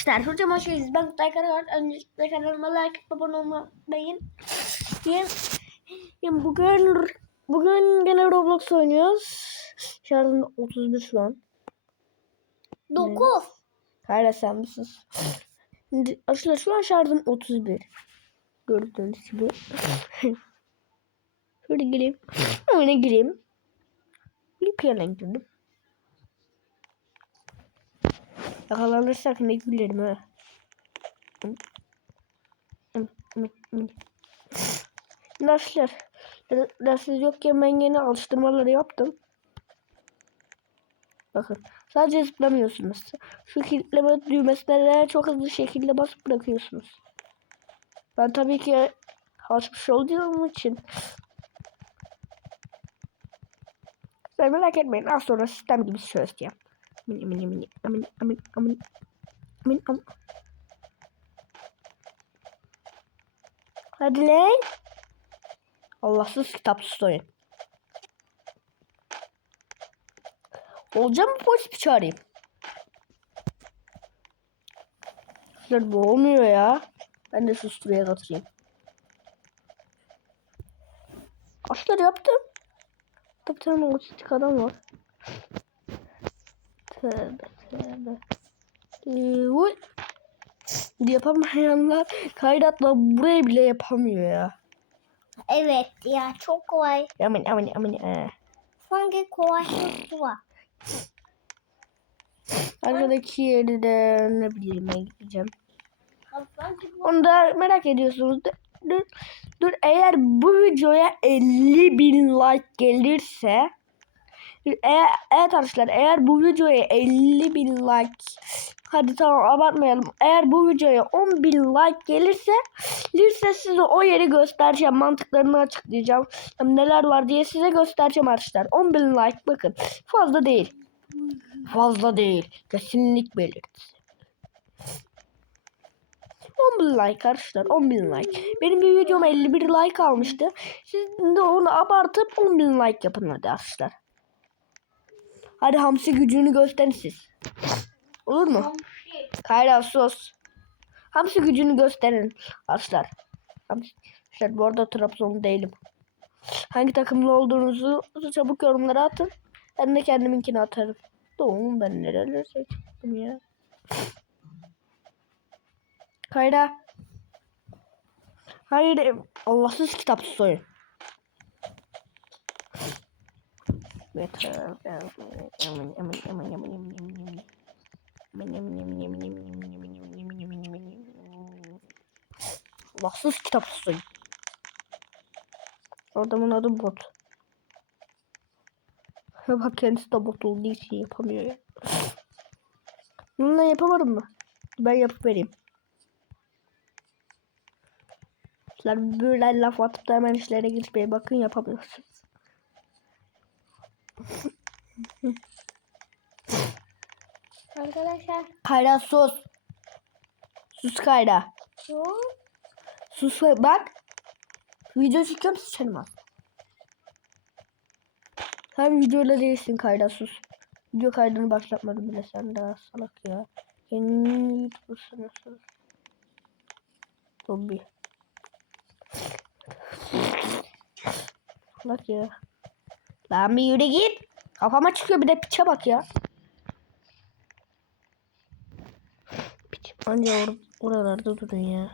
Arkadaşlar hocam hoş geldiniz. Ben Kutay Karakar. Öncelikle kanalıma like atıp abone olmayı unutmayın. Yani bugün bugün gene Roblox oynuyoruz. Şarjım 31 şu an. 9. Hayır sen misin? Şimdi arkadaşlar şu an şarjım 31. Gördüğünüz gibi. Şöyle gireyim. Oyuna gireyim. Bir yerden girdim. Yakalanırsak ne gülerim ha. Arkadaşlar dersiniz yokken ben yine alıştırmaları yaptım. Bakın sadece zıplamıyorsunuz. Şu kilitleme düğmesine çok hızlı şekilde basıp bırakıyorsunuz. Ben tabii ki alışmış olduğum için sen merak etmeyin az sonra sistem gibi çözeceğim. Amin amin amin amin amin amin amin amin Hadi lan. Allahsız kitapsız oyun. Olacağım mı polis bir çağırayım? Bu olmuyor ya. Ben de susturuya katırayım. Arkadaşlar yaptım. Tabii tane otistik adam var. Tövbe tövbe. Ee, uy. Yapamayanlar kaydatla buraya bile yapamıyor ya. Evet ya çok kolay. Amin amin amin. Ee. Sanki kolaylık var. Arkadaki yeri de ne bileyim ben gideceğim. Onu da merak ediyorsunuz. Dur, dur, dur eğer bu videoya 50 bin like gelirse eğer, evet arkadaşlar eğer bu videoya 50 bin like hadi tamam abartmayalım eğer bu videoya 10 bin like gelirse gelirse size o yeri göstereceğim mantıklarını açıklayacağım Hem neler var diye size göstereceğim arkadaşlar 10 bin like bakın fazla değil fazla değil kesinlik belirtisi 10 bin like arkadaşlar 10 bin like. Benim bir videom 51 like almıştı. Siz de onu abartıp 10 bin like yapın hadi arkadaşlar. Hadi hamsi gücünü gösterin siz. Olur mu? Kayra sus. Hamsi gücünü gösterin arkadaşlar. Hamsi, arkadaşlar bu arada Trabzon değilim. Hangi takımlı olduğunuzu çabuk yorumlara atın. Ben de kendiminkini atarım. Doğum ben nereler seçtim ya. Kayra. Hayır. Allahsız kitapsız oyun. Evet. Aman aman aman aman aman aman. Aman aman aman aman aman aman aman aman aman. Allahsız kitapsız oyun. Adamın adı bot. Bak kendisi de bot olduğu için yapamıyor ya. Bununla yapamadım mı? Ben yapıp vereyim. Sizler böyle laf atıp da hemen işlere girişmeye bakın yapamıyorsunuz. Arkadaşlar Kayra sus. Sus Kayra. Sus ve bak. Video çekiyorum sıçarım az. Sen videoda değilsin Kayra sus. Video kaydını başlatmadım bile sen daha salak ya. Kendini youtubersın nasıl? Zombi. Salak ya. Lan bir yürü git. Kafama çıkıyor bir de piçe bak ya. Piç. Anca or oralarda durun ya.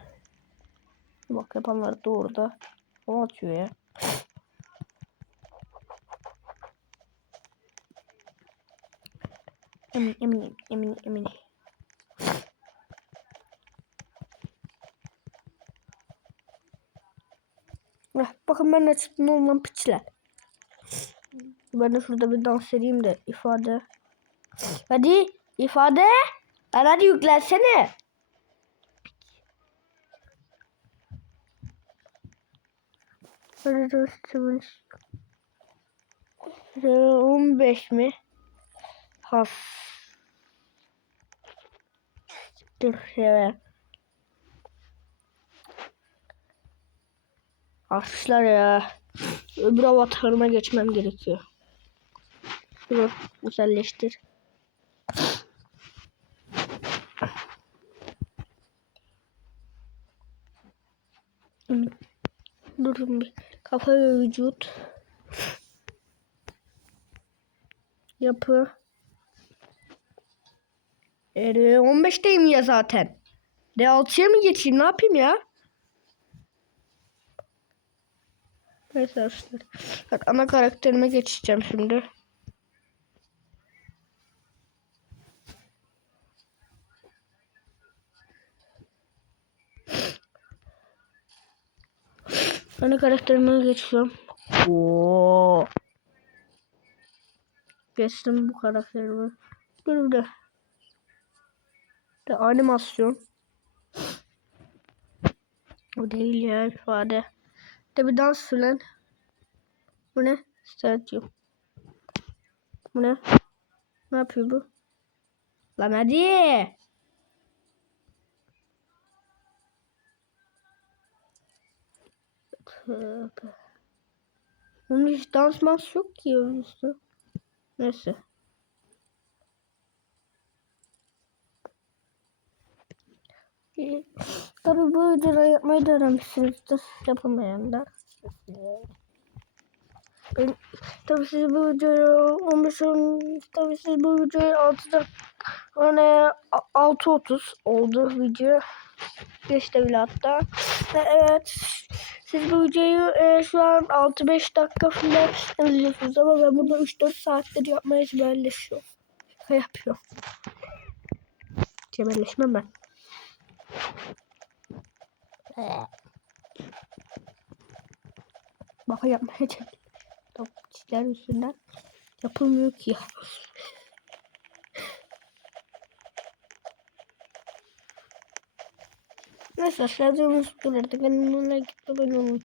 Bak yapanlar da orada. O atıyor ya. Emin emin emin emin. Bakın ben de çıktım olmam piçler. Ben de şurada bir dans edeyim de ifade. Hadi ifade. Lan hadi yüklensene. Hadi dostumuz. 15 mi? Has. Dur ya. Arkadaşlar ya. Öbür avatarıma geçmem gerekiyor. Dur. Güzelleştir. Durun bir. Kafa ve vücut. Yapı. E, 15'teyim ya zaten. D6'ya mı geçeyim ne yapayım ya? Neyse arkadaşlar. Bak ana karakterime geçeceğim şimdi. Ana karakterime geçiyorum. Oo. Geçtim bu karakterimi. Dur bir de. De animasyon. O değil ya ifade. De bir dans filan. Bu ne? Statue. Bu ne? Ne yapıyor bu? Lan hadi. Tövbe. Onun hiç dans mans yok ki önümüzde. Neyse. Tabii bu videoları yapmayı denemişsinizdir. Yapamayanlar. Ben, tabii siz bu videoyu 15 on- tabii siz bu videoyu 6'da hani 6.30 oldu video. Geçti bile hatta. Evet. Siz bu videoyu e, şu an 6-5 dakika falan izliyorsunuz ama ben bunu 3-4 saattir yapmaya cebelleşiyorum. Şaka yapıyorum. Cebelleşmem ben. Baka yapmaya çalışıyorum. Topçiler yüzünden yapılmıyor ki ya. Neyse aşağıda bu kadar. Kendine like, abone olun.